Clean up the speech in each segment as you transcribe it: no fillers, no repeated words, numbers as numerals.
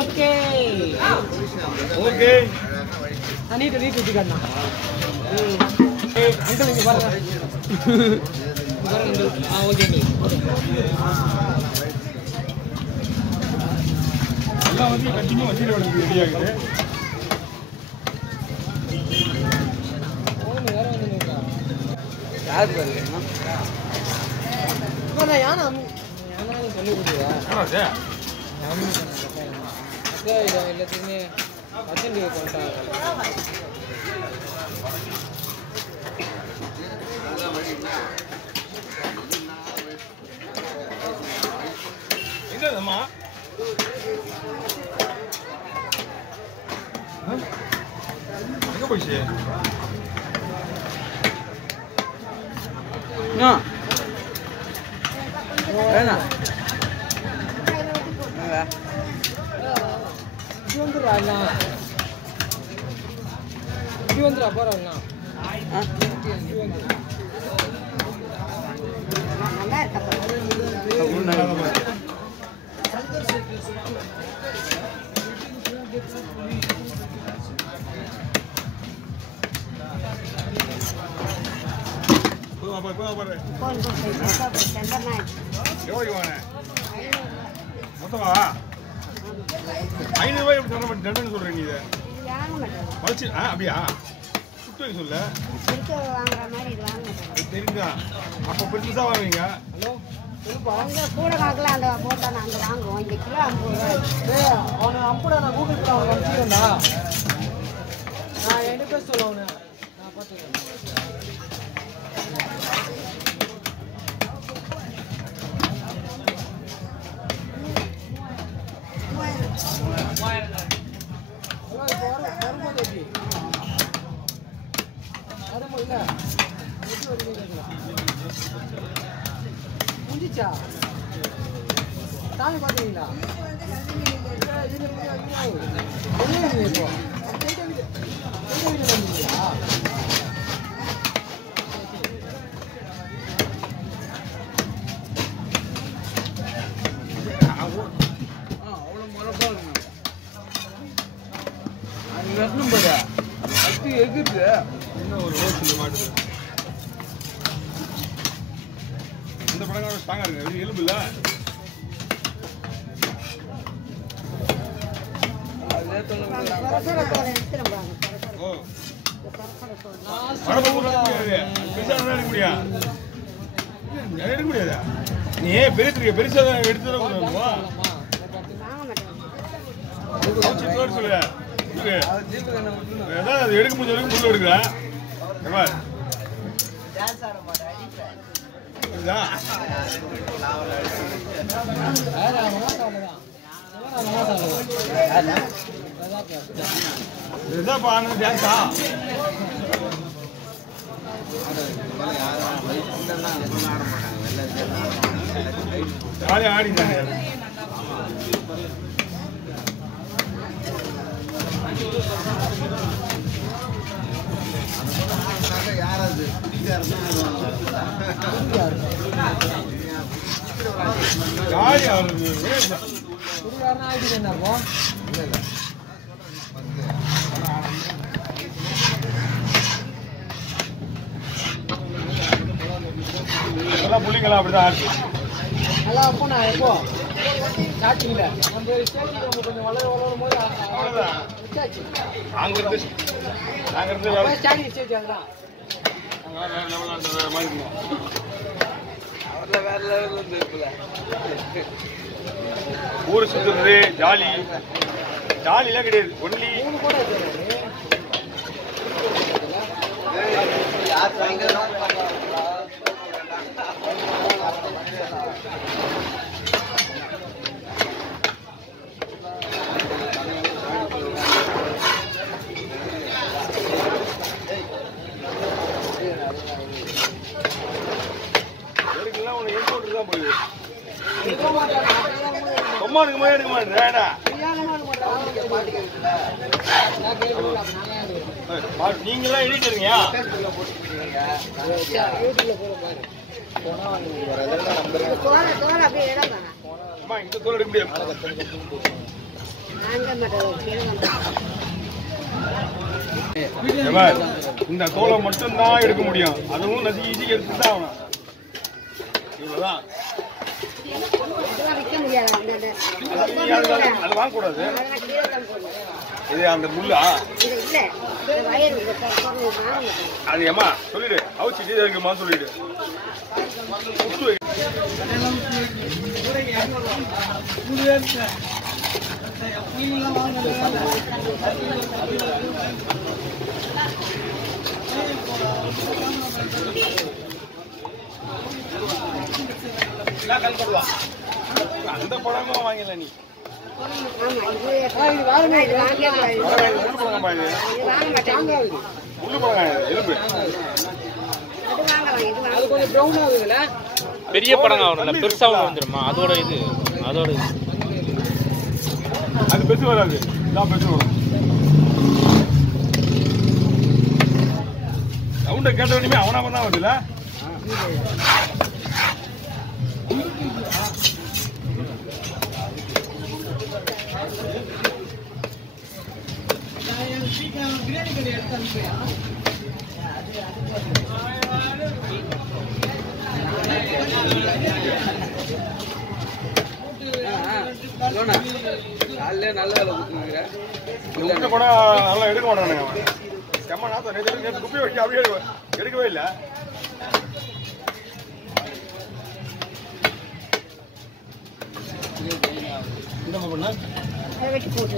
Okay okay நீட்டு ஊற்றிக்கண்ணா uncle இங்கே பாருங்க பாருங்க ஓகே எல்லாம் வந்து கண்டிப்பாக வண்டியில் வளர்ந்து ரெடி ஆகுது யார் பாருங்க யானை சொல்லி கொடுக்குறா எல்லாத்தையுமே அர்ஜென்ட் பண்ணிட்டாங்க எங்கம்மா எங்க போயிடுச்சு வேணாம் இது வந்துடுறா அண்ணா இது வந்துடுறா போகிறா அண்ணா மொத்தமா 500 ரூபாய் எப்படி சொல்ல மாட்டேன் தண்டனை சொல்றீங்க இதை வளர்ச்சி அப்படியா சுட்டு சொல்ல தெரியுங்க அப்போ பெருசா வாங்குவீங்க ஹலோ கூட கணக்கில் அந்த போட்டா நாங்கள் வாங்குவோம் இந்த கிலோ 50 ரூபா அவனை அப்புறம் நான் கூகுள் பே அவனை அனுப்பிச்சிருந்தா நான் என்ன பேச சொல்ல அவனை நான் பார்த்துக்கிறேன் முடிச்சா சாமி பார்த்தீங்களா இப்போ அவ்வளோ மரப்பா இருக்குண்ணா அது வெட்டணும் போதா கட்டி எகிருக்கு இன்னும் ஒரு ரோஸ் மாட்டுது இந்த படம் ஸ்ட்ராங்கா இருக்கு எலும்பு இல்ல ஓ எடுக்க முடியாதா நீ பெரிய பெருசா எடுத்து சொல்லு ஏதாவது எடுக்க முடிஞ்ச முள்ள எடுக்கிறேன் இதுதான்ப்பா டான்ஸா ஜாலியாக ஆடிட்டாங்க யாராவது ஜாலியாக எல்லாம் பிள்ளைங்களா அப்படிதான் ஆச்சு நல்லா அப்போ நான் எப்போ ஸ்டார்டிங்ல நம்ம ஸ்டேஜ் கொஞ்சம் வளரும் போது அவ்வளோதான் அங்கிருந்து ஸ்டார்டிங் ஸ்டேஜ் அதுதான் வேற லெவலில் இருந்து ஊரை சுற்றுறது ஜாலி ஜாலிலாம் கிடையாது ஒன்லி சும்மா எடுக்க மாதிரி எடுக்க மாட்டேன் நீங்களாம் எடிட்டருங்கயா அப்படியே இடம் அம்மா இந்த தோல் எடுக்க முடியாது இந்த தோலை மட்டும் தான் எடுக்க முடியும். அதுவும் நசுக்கி எடுத்து தான் ஆகணும். இவ்வளவுதான். அது வாங்கக்கூடாது. இது அந்த முள்ளா அது ஏமா சொல்லிடு. அவுச்சிட்டு இருக்குமா சொல்லிடு. அந்த பழமும் வாங்கல நீ பெரிய படம் ஆகணும்ல, பெருசா வந்துருமா? அதோட இது அது பெருசு வராது. இதான் பெருசு வரும். சவுண்டை கேட்ட உடனே அவனாம தான் வருதுல்ல. பிரியாணி கடை எடுத்து அனுப்பியா கூட நல்லா எடுக்க மாட்டானுங்க. செம்ம நாத்தம். நேற்று குப்பி வச்சு அப்படியே எடுக்கவே இல்லை. என்ன பண்ண வெட்டி போட்டு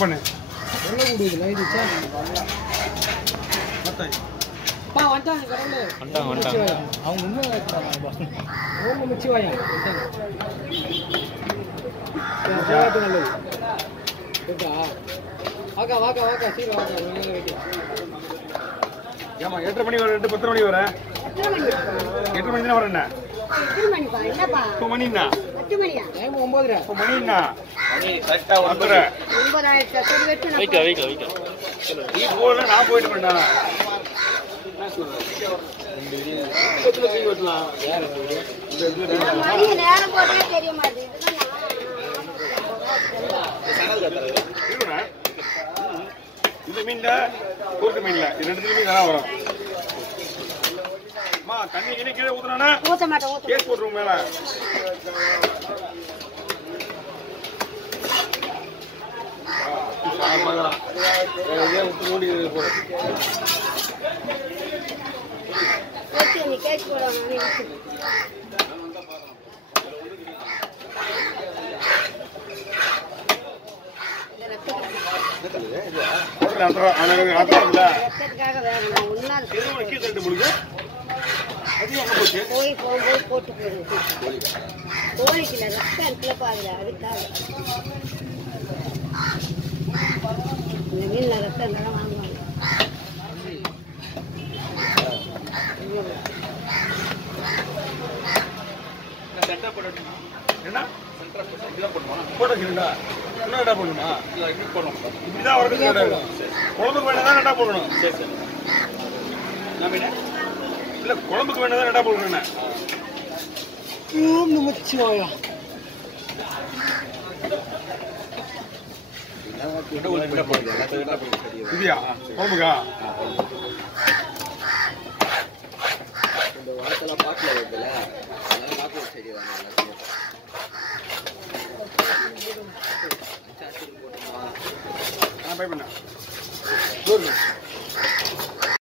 பண்ணு. என்ன குடிக்குது லைடிச்சா பா வந்தாங்க கடவுளே வந்தாங்க. அவங்க இன்னும் அவங்க மிச்சி வாயா நல்லது. வாக்கா வாக்கா வாக்கா சீக்கிரம் வாக்கா. நீங்க வெட்டி ஏமா 8:30 மணி வர 10 மணி வர 8 மணி தான் வரேன். 8 மணிப்பா. என்னப்பா 10 மணினா 10 மணியா? டைம் 9:30. 10 மணினா மணி கரெக்ட்டா 9. 9 ஆயிடுச்சு. சரி வெட்டு. வைக்க நீ போல நான் போயிட்டு பண்ணா மணி நேரம் போட்டா தெரிய மாட்டேங்குது. இந்த மீன்ல கூட்டு மீன்ல இது 2 மீன் நல்லா வரும். அம்மா தண்ணி கிணி கீழே ஊத்துறானா ஊத்த மாட்டேன். ஊத்த கேஸ் போட்டுருவோம் மேல. நீ கேஸ் போடுவாங்க. ரத்தத்துக்காக வேணும். ஒன்னாது போய் போகும்போது போட்டு போயிடுது. கோழிக்குல ரத்தம் இருக்குல்ல பாருங்க. அதுக்காக இந்த மீன்ல ரத்தம் இருந்தாலும் வாங்குவாங்க. என்ன போட்டோ கிண்டா என்ன போடணுமா? இப்படிதான் வரது. குழம்புக்கு வேணாதான் ரெண்டா போடணும். சரி சரி. இல்ல குழம்புக்கு வேணாதான் ரெண்டா போடணும். மிச்சி வாயா இதுயா குழம்புக்கா? நான் பை பண்ண